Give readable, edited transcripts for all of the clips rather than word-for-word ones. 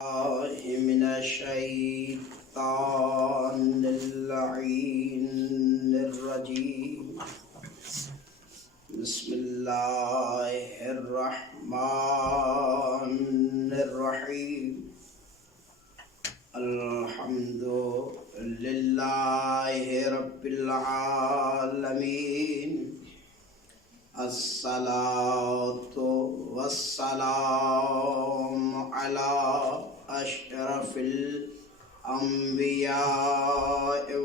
من الشيطان اللعين الرجيم. بسم الله الرحمن الرحيم. الحمد لله رب العالمين. الصلاة والسلام على أشرف الأنبياء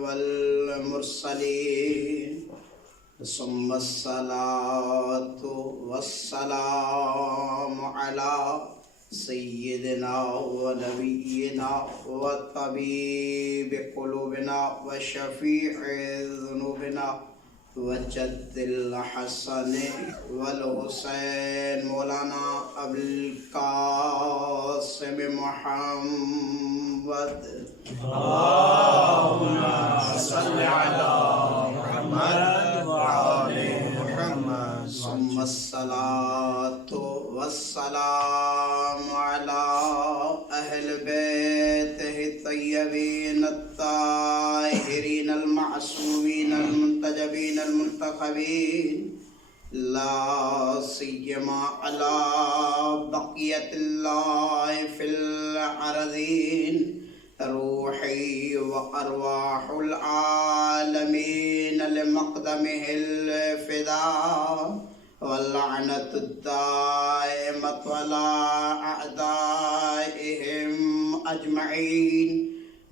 والمرسلين، ثم الصلاة والسلام على سيدنا ونبينا وطبيب قلوبنا وشفيع ذنوبنا وجد الحسن والحسين مولانا أبو القاسم محمد. اللهم صل على محمد وعلى محمد. ثم الصلاة والسلام على أهل بيته الطيبين الطاهرين المعصومين المنتجبين المنتخبين، لا سيما على بقية الله في الأرضين، روحي وأرواح العالمين لمقدمه الفداء، واللعنة الدائمة على أعدائهم أجمعين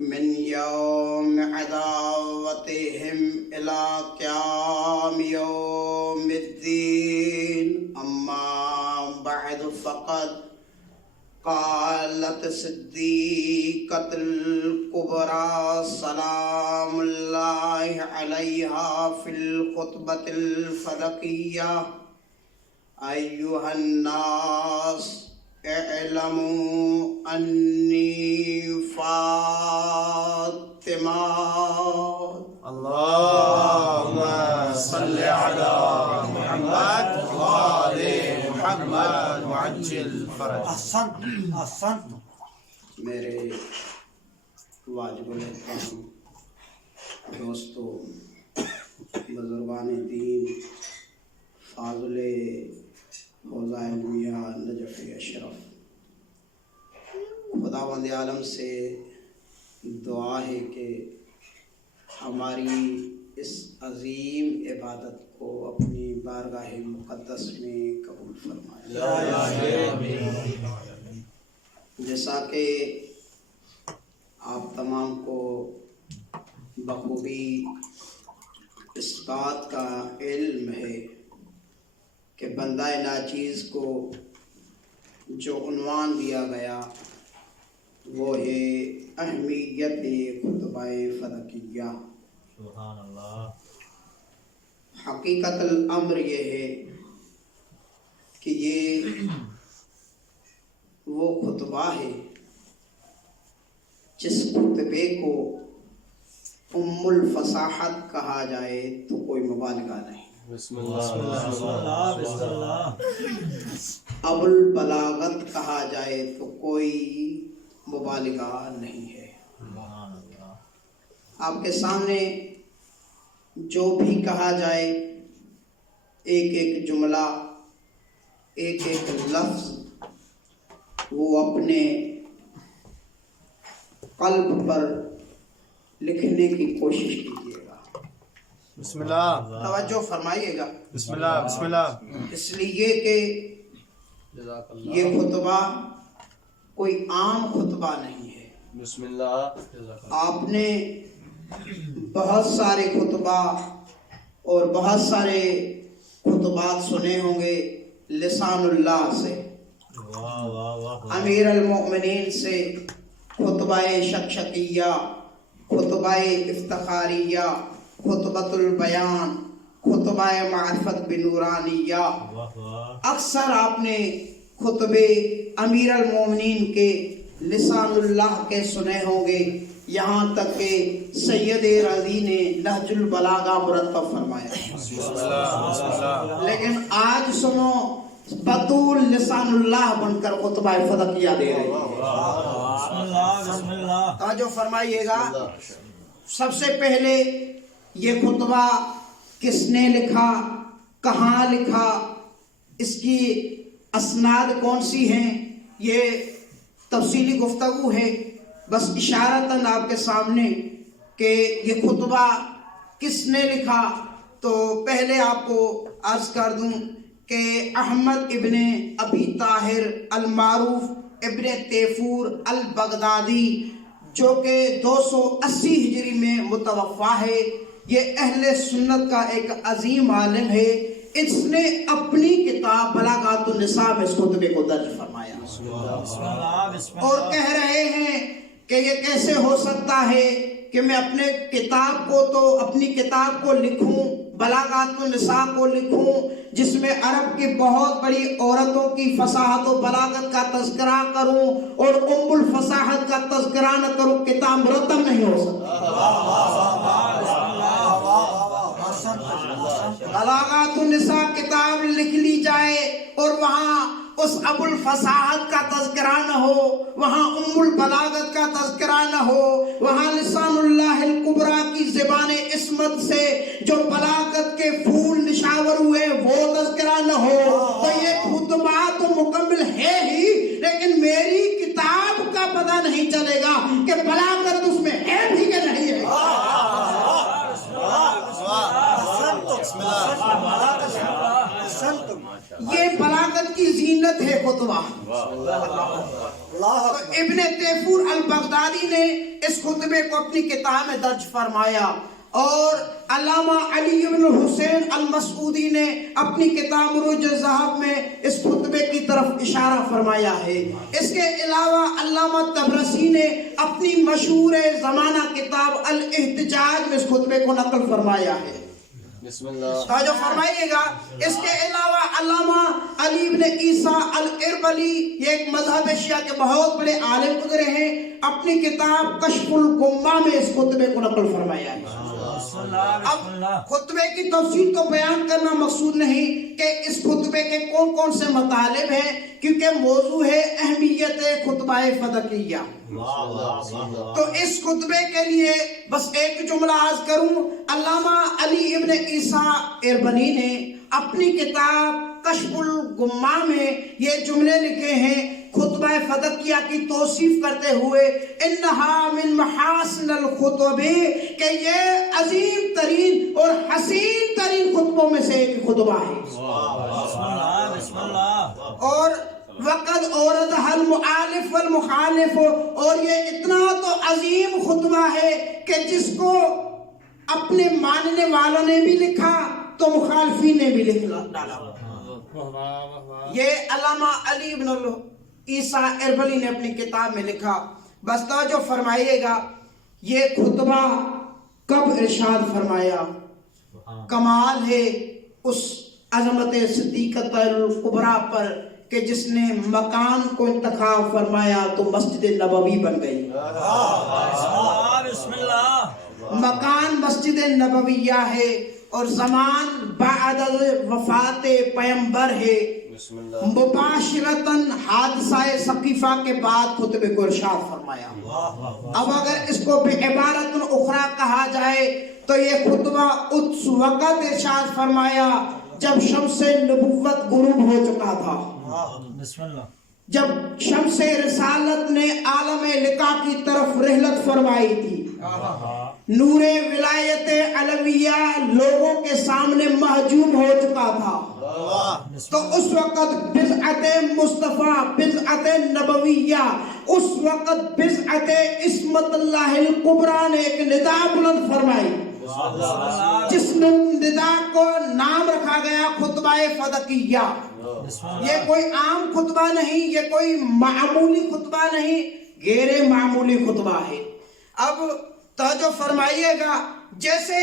من يوم عداوتهم إلى قيام يوم الدين. أما بعد، فقد قالت صديقة الكبرى سلام الله عليها في الخطبة الفلكية: أيها الناس، اعلموا أني فاطمة. اللهم صل على محمد وآل محمد وعجل فرج. احسنت. میرے واجب الاحترام دوستو، بزرگان دین، فاضل حوزہ علمیہ نجف اشرف، خداوند عالم سے دعا ہے کہ ہماری اس عظیم عبادت کو اپنی بارگاہ مقدس میں قبول فرمائے. جیسا کہ آپ تمام کو بخوبی اس بات کا علم ہے کہ بندہ ناچیز کو جو عنوان دیا گیا وہ ہے اہمیت خطبہ فلکیہ. سبحان اللہ. حقیقت الامر یہ ہے کہ یہ وہ خطبہ ہے جس خطبے کو ام الفصاحت کہا جائے تو کوئی مبالغہ نہیں، بسم اللہ. بسم اللہ. ابو البلاغت کہا جائے تو کوئی مبالغہ نہیں ہے. سبحان اللہ. آپ کے سامنے جو بھی کہا جائے، ایک ایک جملہ، ایک ایک لفظ وہ اپنے قلب پر لکھنے کی کوشش کیجیے گا. بسم اللہ. توجہ فرمائیے گا. بسم اللہ. بسم اللہ. اس لیے کہ یہ خطبہ کوئی عام خطبہ نہیں ہے. بسم اللہ. آپ نے بہت سارے خطبہ اور بہت سارے خطبات سنے ہوں گے لسان اللہ سے، واہ واہ واہ. امیر المؤمنین سے خطبہ شکشکیہ، خطبہ افتخاریہ، خطبۃ البیان، خطبہ معرفت بنورانیہ. واہ واہ. اکثر آپ نے خطبے امیر المومنین کے لسان اللہ کے سنے ہوں گے، یہاں تک کہ سید رضی نے نہج البلاغہ مرتب فرمایا. لیکن آج سنو بطول لسان اللہ بن کر خطبہ فلکیہ دے رہے ہیں. توجہ فرمائیے گا. سب سے پہلے یہ خطبہ کس نے لکھا, کہاں لکھا, اس کی اسناد کون سی ہیں, یہ تفصیلی گفتگو ہے. بس اشارتاً آپ کے سامنے کہ یہ خطبہ کس نے لکھا. تو پہلے آپ کو عرض کر دوں کہ احمد ابن ابی طاہر المعروف ابن تیفور البغدادی, جو کہ 280 ہجری میں متوفا ہے, یہ اہل سنت کا ایک عظیم عالم ہے. اس نے اپنی کتاب بلاغات النساء میں اس خطبے کو درج فرمایا اور کہہ رہے ہیں کہ یہ کیسے ہو سکتا ہے کہ میں اپنے اپنی کتاب کو لکھوں, بلاغات النساء کو لکھوں, جس میں عرب کی بہت بڑی عورتوں کی فصاحت و بلاغت کا تذکرہ کروں اور ام الفصاحت کا تذکرہ نہ کروں. کتاب مرتب نہیں ہو سکتا. بلاغات النساء کتاب لکھ لی جائے اور وہاں اس ابو الفصاحت کا تذکرہ نہ ہو, وہاں ام البلاغت کا تذکرہ نہ ہو, وہاں لسان اللہ الکبریٰ کی زبان عصمت سے جو بلاغت کے پھول نشاور ہوئے وہ تذکرہ نہ ہو, تو یہ خطبہ تو مکمل ہے ہی, لیکن میری کتاب کا پتہ نہیں چلے گا کہ بلاغت اس میں ہے بھی کہ نہیں ہے. یہ بلاغت کی زینت ہے خطبہ. ابن تیفور البغدادی نے اس خطبے کو اپنی کتاب میں درج فرمایا اور علامہ علی بن حسین المسعودی نے اپنی کتاب مروج الذہب میں اس خطبے کی طرف اشارہ فرمایا ہے. اس کے علاوہ علامہ طبرسی نے اپنی مشہور زمانہ کتاب الاحتجاج میں اس خطبے کو نقل فرمایا ہے. بسم اللہ. توجہ فرمائیے گا. اس کے علاوہ علامہ علی بن عیسیٰ الاربلی, یہ ایک مذہب شیعہ کے بہت بڑے عالم گزرے ہیں, اپنی کتاب کشف الغمہ میں اس خطبے کو نقل فرمایا ہے. اب خطبے کی تفصیل کو بیان کرنا مقصود نہیں کہ اس خطبے کے کون کون سے مطالب ہیں, کیونکہ موضوع ہے اہمیت خطبہ فدقیہ. تو اس خطبے کے لیے بس ایک جملہ عرض کروں. علامہ علی ابن عیسیٰ اربنی نے اپنی کتاب کشف الغمہ میں یہ جملے لکھے ہیں خطبہ فدقیہ کی توصیف کرتے ہوئے, انہا من محاسن الخطب, کہ یہ عظیم ترین اور حسین ترین خطبوں میں سے ایک خطبہ ہے. بسم اللہ. اور وقد اوردہ المؤلف والمخالف, اور یہ اتنا تو عظیم خطبہ ہے کہ جس کو اپنے ماننے والوں نے بھی لکھا تو مخالفین نے بھی لکھ ڈالا. یہ علامہ علی بن عیسیٰ اربلی نے اپنی کتاب میں لکھا. بس توجہ فرمائیے گا, یہ خطبہ کب ارشاد فرمایا, کمال ہے اس عظمت صدیقۃ الکبریٰ پر کہ جس نے مکان کو انتخاب فرمایا تو مسجد نبوی بن گئی. بسم اللہ. مکان مسجد نبویہ ہے اور زمان بعد وفات پیمبر ہے. مباشرتاً حادثہ ثقیفہ کے بعد خطبے کو ارشاد فرمایا. اب اگر اس کو بعبارت اخرى کہا جائے تو یہ خطبہ اس وقت ارشاد فرمایا جب شمس نبوت غروب ہو چکا تھا, بسم اللہ. جب شمس رسالت نے عالم لقا کی طرف رحلت فرمائی تھی. نور ولایت علویہ لوگوں کے سامنے محجوب ہو چکا تھا. تو اس وقت بضعت مصطفیٰ, بضعت نبویہ, اس وقت بضعت عصمت اللہ الکبریٰ نے ایک ندا بلند فرمائی, جس ندا کو نام رکھا گیا خطبہ فدقیہ. یہ کوئی عام خطبہ نہیں, یہ کوئی معمولی خطبہ نہیں, غیر معمولی خطبہ ہے. اب توجہ فرمائیے گا, جیسے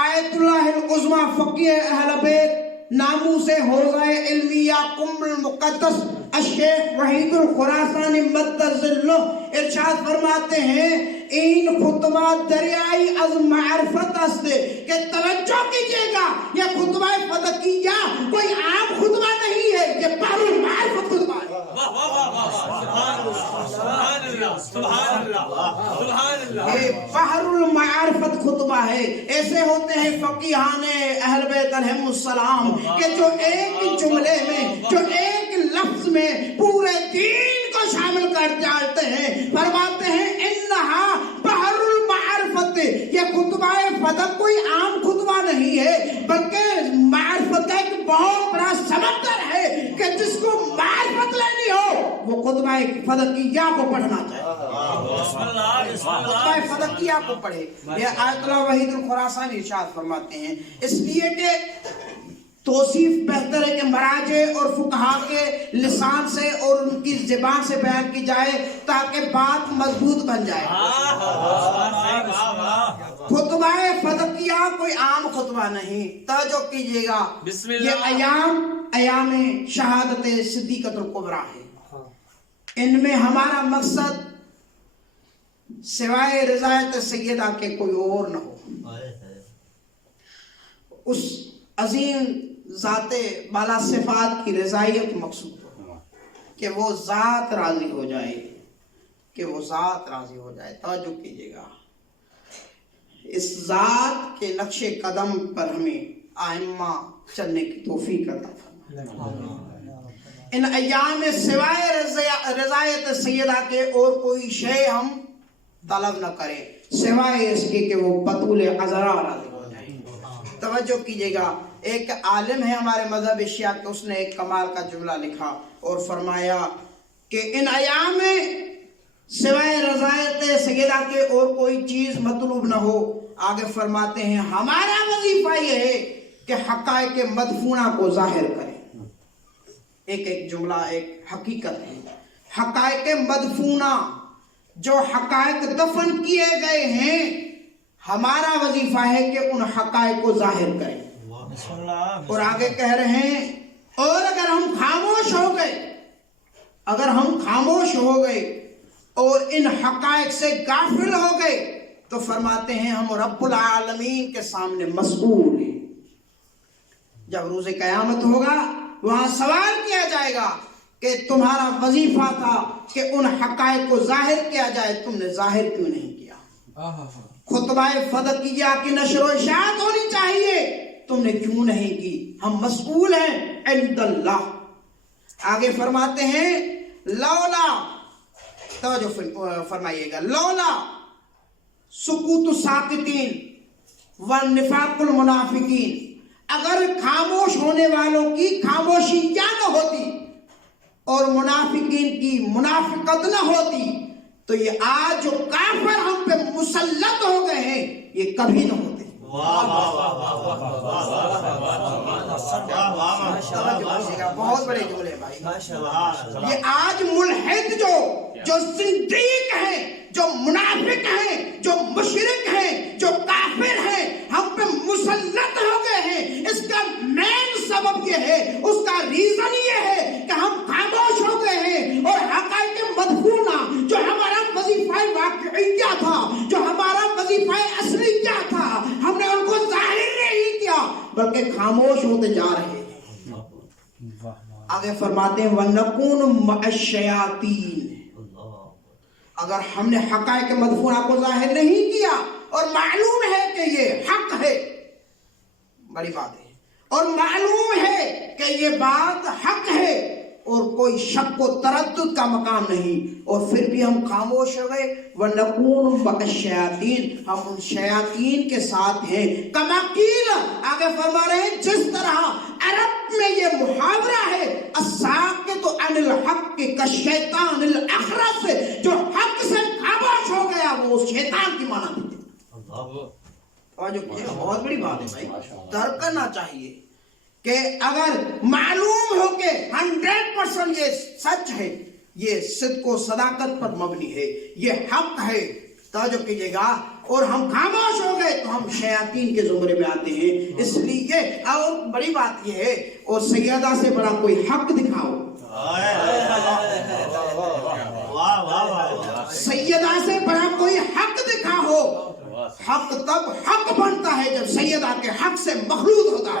آیت اللہ العظمی فقیہ اہل بیت ناموس حوزہ علمیہ قم المقدس الشیخ وحید الخراسانی مدد ذلہ ارشاد فرماتے ہیں, این خطبہ دریائی از معرفت است, کہ توجہ کیجئے گا یہ خطبہ فدقیہ کوئی عام خطبہ نہیں ہے, یہ بحر المعرفت خطبہ ہے. یہ بحر المعارفت خطبہ ہے. ایسے ہوتے ہیں فقیہان اہل بیت علیہم السلام کہ جو ایک جملے میں, جو ایک لفظ میں پورے دین کو شامل کر ڈالتے ہیں. فرماتے ہیں انہا بحر المعارفت. یہ خطبہ فدق کوئی عام خطبہ نہیں ہے بلکہ معرفت کا ایک بہت بڑا سمندر ہے کہ جس کو معرفت لینی ہو وہ خطبہ فدقیہ کو پڑھنا چاہیے. خطبہ فدقیہ کو پڑھے. یہ آیت اللہ وحید الخراسانی ارشاد فرماتے ہیں اس لیے کہ توصیف بہتر ہے کہ مراجع اور فقہا کے لسان سے اور ان کی زبان سے بیان کی جائے تاکہ بات مضبوط بن جائے. خطبہ فدقیہ کوئی عام خطبہ نہیں. توجہ کیجئے گا, یہ ایام شہادت صدیقۃ الکبریٰ ہے. ان میں ہمارا مقصد سوائے رضایت سیدہ کے کوئی اور نہ ہو. اس عظیم ذات بالا صفات کی رضایت مقصود ہو کہ وہ ذات راضی ہو جائے, کہ وہ ذات راضی ہو جائے. توجہ کیجئے گا, اس ذات کے نقش قدم پر ہمیں آئمہ چلنے کی توفیق عطا فرمائے. ان ایام میں سوائے رضایت سیدہ کے اور کوئی شے ہم طلب نہ کریں سوائے اس کے کہ وہ بطول عذرا راضی ہو جائے. توجہ کیجئے گا, ایک عالم ہے ہمارے مذہب شیعہ کے, اس نے ایک کمال کا جملہ لکھا اور فرمایا کہ ان ایام میں سوائے رضایت سیدہ کے اور کوئی چیز مطلوب نہ ہو. آگے فرماتے ہیں ہمارا وظیفہ یہ ہے کہ حقائق مدفونہ کو ظاہر کریں. ایک جملہ ایک حقیقت ہے. حقائق مدفونہ, جو حقائق دفن کیے گئے ہیں, ہمارا وظیفہ ہے کہ ان حقائق کو ظاہر کریں. اور آگے کہہ رہے ہیں اور اگر ہم خاموش ہو گئے اور ان حقائق سے غافل ہو گئے تو فرماتے ہیں ہم رب العالمین کے سامنے مسئول ہیں. جب روز قیامت ہوگا وہاں سوال کیا جائے گا کہ تمہارا وظیفہ تھا کہ ان حقائق کو ظاہر کیا جائے, تم نے ظاہر کیوں نہیں کیا؟ خطبہ فدقیہ کی نشر و اشاعت ہونی چاہیے, تم نے کیوں نہیں کی؟ ہم مسئول ہیں عند اللہ. آگے فرماتے ہیں لولا, توجہ فرمائیے گا, لولا سکوت الساکتین والنفاق المنافقین, اگر خاموش ہونے والوں کی خاموشی کیا نہ ہوتی اور منافقین کی منافقت نہ ہوتی تو یہ آج جو کافر ہم پہ مسلط ہو گئے ہیں یہ کبھی نہ ہوتے. بہت بڑے جملے بھائی. یہ آج ملحد جو زندیق ہیں, جو منافق ہیں, جو مشرک ہیں, جو کافر ہیں, ہم پہ مسلط ہو گئے ہیں. اس کا مین سبب یہ ہے, اس کا ریزن یہ ہے کہ ہم خاموش ہو گئے ہیں اور حقائق مدفونہ جو ہمارا وظیفہ واقعیہ تھا, جو ہمارا وظیفہ اصلیہ تھا, ہم نے ان کو ظاہر نہیں کیا بلکہ خاموش ہوتے جا رہے ہیں. آگے فرماتے ہیں وَنَكُونُ مَعَ الشَّيَاطِينِ, اگر ہم نے حقائق مدفونہ کو ظاہر نہیں کیا اور معلوم ہے کہ یہ حق ہے, بڑی بات ہے, اور معلوم ہے کہ یہ بات حق ہے اور کوئی شک و تردد کا مقام نہیں, اور پھر بھی ہم خاموش ہو گئے, وَنَكُونُ مَعَ الشَّيَاطِينِ, ہم ان شیاطین کے ساتھ ہیں. کما قیل, آگے فرما رہے ہیں جس طرح عرب میں یہ محاورہ ہے الساکت عن الحق کالشیطان الاخرس, جو حق سے خاموش ہو گیا وہ شیطان کی مانند ہے. بہت بڑی بات ہے بھائی, درک کرنا چاہیے کہ اگر معلوم ہو کہ 100% یہ سچ ہے, یہ صدق و صداقت پر مبنی ہے, یہ حق ہے, توجہ کیجئے گا, اور ہم خاموش ہو گئے تو ہم شیاطین کے زمرے میں آتے ہیں. اس لیے اور بڑی بات یہ ہے, اور سیدہ سے بڑا کوئی حق دکھاؤ, سیدہ سے بڑا کوئی حق دکھاؤ. حق تب حق بنتا ہے جب سیدہ کے حق سے مخلوط ہوتا ہے.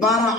12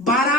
12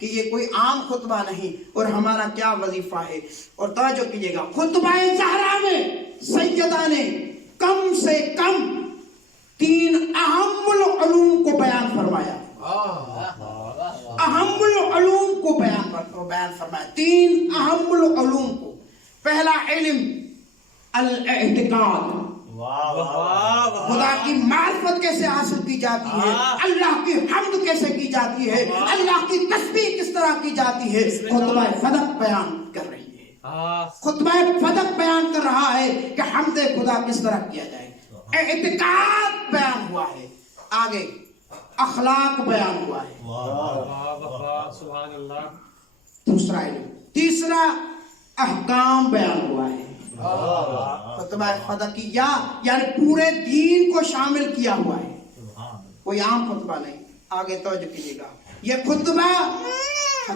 کہ یہ کوئی عام خطبہ نہیں اور ہمارا کیا وظیفہ ہے. اور توجہ کیجئے گا خطبہ زہرا میں سیدہ نے کم سے کم 3 اہم العلوم کو بیان فرمایا. اہم العلوم کو بیان فرمایا. 3 اہم العلوم کو. پہلا علم الاعتقاد، خدا کی معرفت کیسے حاصل کی جاتی ہے، اللہ کی حمد کیسے کی جاتی ہے، اللہ کی تسبیح کس طرح کی جاتی ہے. خطبہ فدق بیان کر رہی ہے. خطبہ فدق بیان کر رہا ہے کہ حمد خدا کس طرح کیا جائے. اعتقاد بیان ہوا ہے. آگے اخلاق بیان ہوا ہے. سبحان اللہ. دوسرا علم. تیسرا احکام بیان ہوا ہے. خطبہ فدقیہ یعنی پورے دین کو شامل کیا ہوا ہے، کوئی عام خطبہ نہیں. آگے توجہ کیجیے گا. یہ خطبہ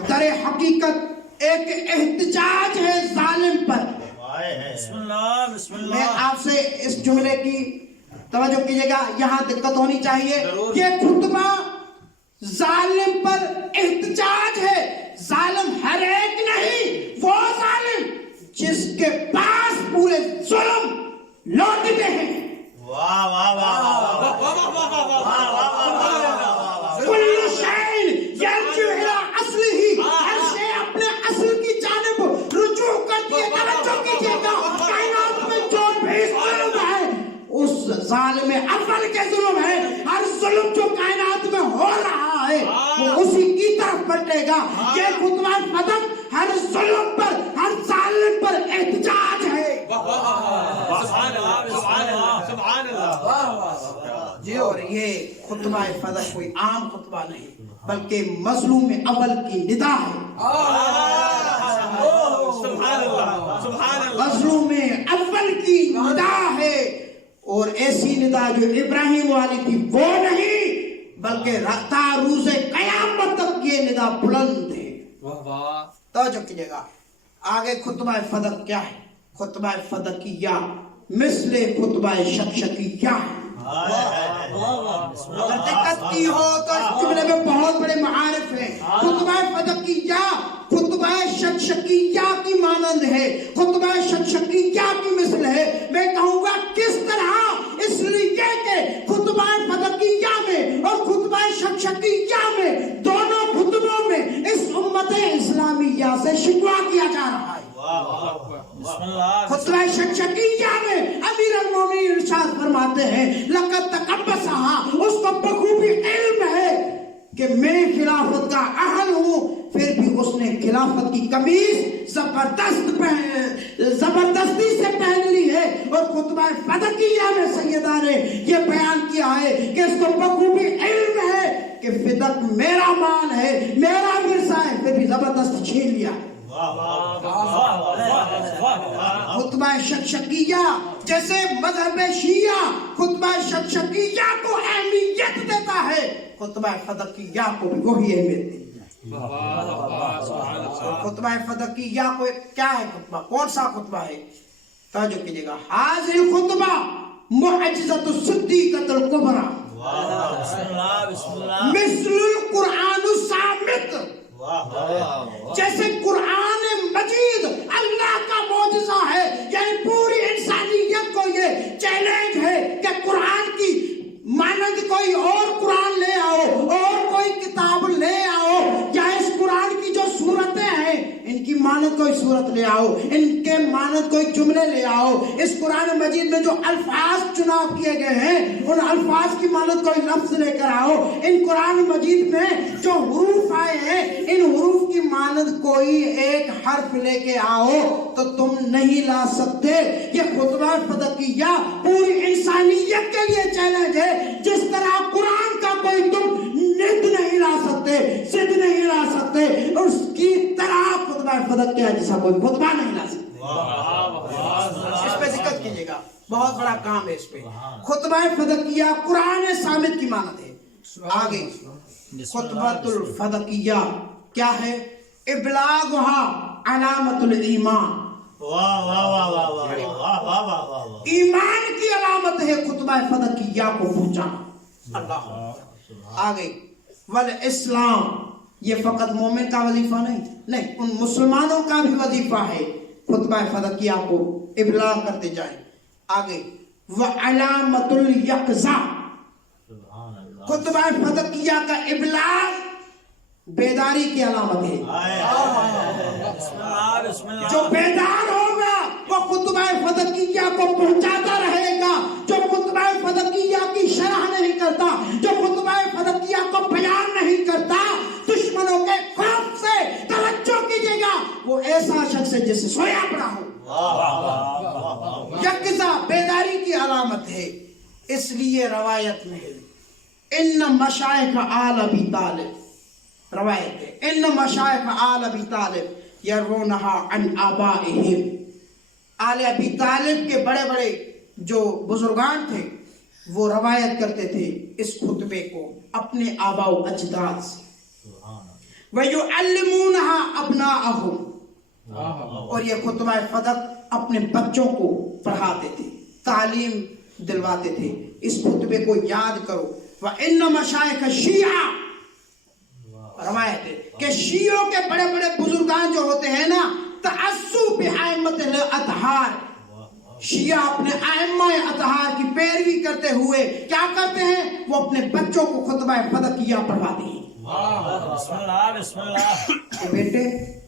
در حقیقت ایک احتجاج ہے ظالم پر. بسم اللہ بسم میں اللہ. آپ سے اس جملے کی توجہ کیجیے گا، یہاں دقت ہونی چاہیے. یہ خطبہ ظالم پر احتجاج ہے. ظالم ہر ایک نہیں، وہ ظالم جس کے پاس پورے ظلم لوٹتے ہیں. واہ واہ واہ کل شیء یرجع الی اصلہ، ہر شے اپنے اصل کی جانب رجوع کرتی ہے. توجہ کیجیے گا، کائنات میں جو بھی ظلم ہے اس ظالم اول کے ظلم ہے. ہر ظلم جو کائنات میں ہو رہا ہے وہ اسی کی طرف بڑھے گا. یہ خطبہ فدق ہر ظلم پر، ہر ظالم پر احتجاج ہے. سبحان اللہ سبحان اللہ سبحان اللہ. جی اور یہ خطبہ فدق کوئی عام خطبہ نہیں بلکہ مظلوم اول کی ندا ہے. سبحان اللہ سبحان اللہ. مظلوم اول کی ندا ہے، اور ایسی ندا جو ابراہیم والی تھی وہ نہیں بلکہ تا روز قیامت تک یہ ندا بلند ہے. توجہ کیجئے گا. آگے خطبہ فدق کیا ہے؟ خطبہ فدقیہ مثل خطبہ شکشکیہ ہے. اگر دقت کی ہو تو اس جملے میں بہت بڑے معارف ہیں. خطبہ فدقیہ خطبہ شکشکیہ کی مانند ہے، خطبہ شکشکیہ کی مثل ہے. میں کہوں گا کس طرح، اس لیے کہ خطبہ فدقیہ میں اور خطبہ شکشکیہ میں دونوں خطبوں میں اس امت اسلامیہ سے شکوہ کیا جا رہا ہے. خطبہ شکشکیہ میں امیر المومنین ارشاد فرماتے ہیں لقد تقبسها، اس کو بخوبی علم ہے کہ میں خلافت کا اہل ہوں، پھر بھی اس نے خلافت کی قمیص زبردستی سے پہن لی ہے. اور خطبہ فدقیہ میں سیدہ نے یہ بیان کیا ہے کہ اس کو بخوبی علم ہے کہ فدق میرا مال ہے، میرا ورثہ ہے، پھر بھی زبردست چھین لیا. خطبہ شکشکیہ جیسے مذہب شیعہ خطبہ شکشکیہ کو اہمیت دیتا ہے، خطبہ فدقیہ کو بھی وہی اہمیت دیتی ہے. خطبہ فدقیہ کو کیا ہے؟ خطبہ کون سا خطبہ ہے؟ توجہ کیجئے گا. حاضر خطبہ معجزۃ الصدیقۃ الکبریٰ مثل القرآن الصامت، جیسے قرآن مجید اللہ کا معجزہ ہے. یعنی پوری انسانیت کو یہ چیلنج ہے کہ قرآن کی مانند کوئی اور قرآن لے آؤ، اور کوئی کتاب لے آؤ، یا اس قرآن کی جو صورتیں ہیں ان کی مانند کوئی صورت لے آؤ، ان کے مانند کوئی جملے لے آؤ. اس قرآن مجید میں جو الفاظ چناؤ کیے گئے ہیں ان الفاظ کی مانند کوئی لفظ لے کر آؤ. ان قرآن مجید میں جو حروف آئے ہیں ان حروف کی مانند کوئی ایک حرف لے کے آؤ تو تم نہیں لا سکتے. یہ خطبہ فدقیہ پوری انسانیت کے لیے چیلنج ہے. جس طرح قرآن کا کوئی تم ند نہیں لا سکتے، ضد نہیں لا سکتے، اس کی طرح خطبہ فدقیہ جیسا کوئی خطبہ نہیں لا سکتے. اس پہ دقت کیجئے گا، بہت بڑا کام ہے اس پہ. خطبہ فدقیہ قرآن صامت کی مانند ہے. آگے خطبۃ الفدقیہ کیا ہے؟ ابلاغها علامت الایمان، ایمان کی علامت ہے خطبہ فدقیہ کو پہنچانا. اللہ. آگے والاسلام یہ فقط مومن کا وظیفہ نہیں، ان مسلمانوں کا بھی وظیفہ ہے خطبہ فدقیہ کو ابلاغ کرتے جائیں. آگے وعلامۃ الیقظہ، خطبہ فدقیہ کا ابلاغ بیداری کی علامت ہے. جو بیدار ہوگا وہ خطبہ فدقیہ کو پہنچاتا رہے گا. جو خطبہ فدقیہ کی شرح نہیں کرتا، جو خطبہ فدقیہ کو بیان نہیں کرتا، دشمنوں کے خوف سے توجہ کیجیے گا، وہ ایسا شخص ہے جسے سویا پڑا ہو. یقظہ بیداری کی علامت ہے. اس لیے روایت میں ہے ان مشائخ آل ابی طالب، روایت ہے ان مشائخ آل ابی طالب یرونہا عن آبائہم، آل ابی طالب کے بڑے بڑے جو بزرگان تھے وہ روایت کرتے تھے اس خطبے کو اپنے آباء و اجداد سے. وَيُعَلِّمُونَهَا أَبْنَاءَهُمْ، اور یہ خطبہ فدق اپنے بچوں کو پڑھاتے تھے، تعلیم دلواتے تھے. اس خطبے کو یاد کرو. وَإِنَّ مَشَائِخَ الشِّیعَہ، روایت ہے کہ شیعوں کے بڑے بڑے بزرگان جو ہوتے ہیں نا، تَعَسُّوا بِأَئِمَّةِ الْأَطْہار، شیعہ اپنے ائمہ اطہار کی پیروی کرتے ہوئے کیا کرتے ہیں؟ وہ اپنے بچوں کو خطبہ فدقیہ پڑھاتے ہیں. بسم اللہ بسم اللہ. کہ بیٹے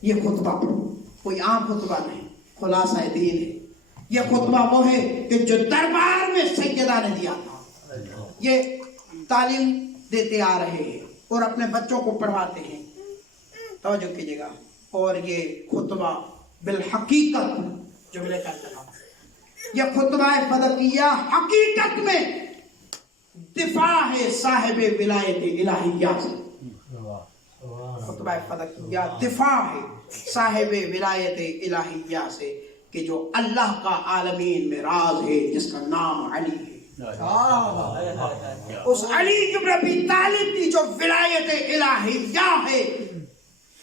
یہ خطبہ پڑھو، کوئی عام خطبہ نہیں، خلاصہ دین ہے. یہ خطبہ وہ ہے کہ جو دربار میں سیدہ نے دیا تھا. یہ تعلیم دیتے آ رہے ہیں اور اپنے بچوں کو پڑھاتے ہیں. توجہ کیجیے گا. اور یہ خطبہ بالحقیقت جملے کا انتخاب، یہ خطبہ فدقیہ حقیقت میں دفاع ہے صاحب ولایت الہیہ سے. خطبہ فدقیہ دفاع ہے صاحب ولایت الہیہ سے کہ جو اللہ کا عالمین میں راز ہے جس کا نام علی ہے. اس علی بن ابی طالب کی جو ولایت الہیہ ہے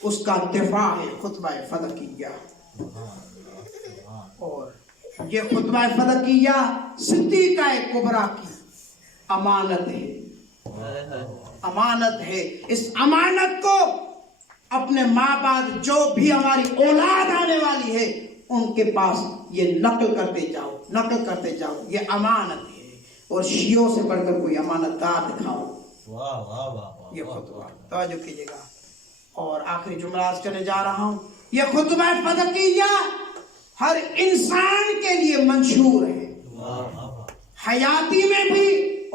اس کا دفاع ہے خطبہ فدقیہ. اور یہ خطبہ فدقیہ صدیقہ کبریٰ کی امانت ہے، امانت ہے. اس امانت کو اپنے ماں باپ جو بھی ہماری اولاد آنے والی ہے ان کے پاس یہ نقل کرتے جاؤ، نقل کرتے جاؤ. یہ امانت ہے. اور شیعوں سے بڑھ کر کوئی امانت دار دکھاؤ. یہ خطبہ توجہ کیجیے گا. اور آخری جملہ عرض کرنے جا رہا ہوں، یہ خطبہ فدقیہ ہر انسان کے لیے منشور ہے، حیاتی میں بھی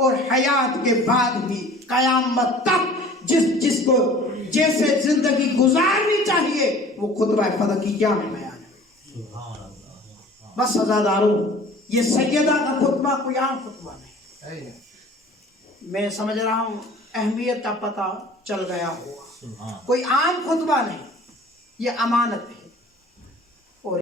اور حیات کے بعد بھی، قیامت تک جس کو جیسے زندگی گزارنی چاہیے وہ خطبہ فدقیہ میں بیان ہے. بس عزادارو، یہ سیدہ کا خطبہ کوئی عام خطبہ نہیں. میں سمجھ رہا ہوں اہمیت کا پتہ چل گیا ہوگا. کوئی عام خطبہ نہیں، یہ امانت ہے.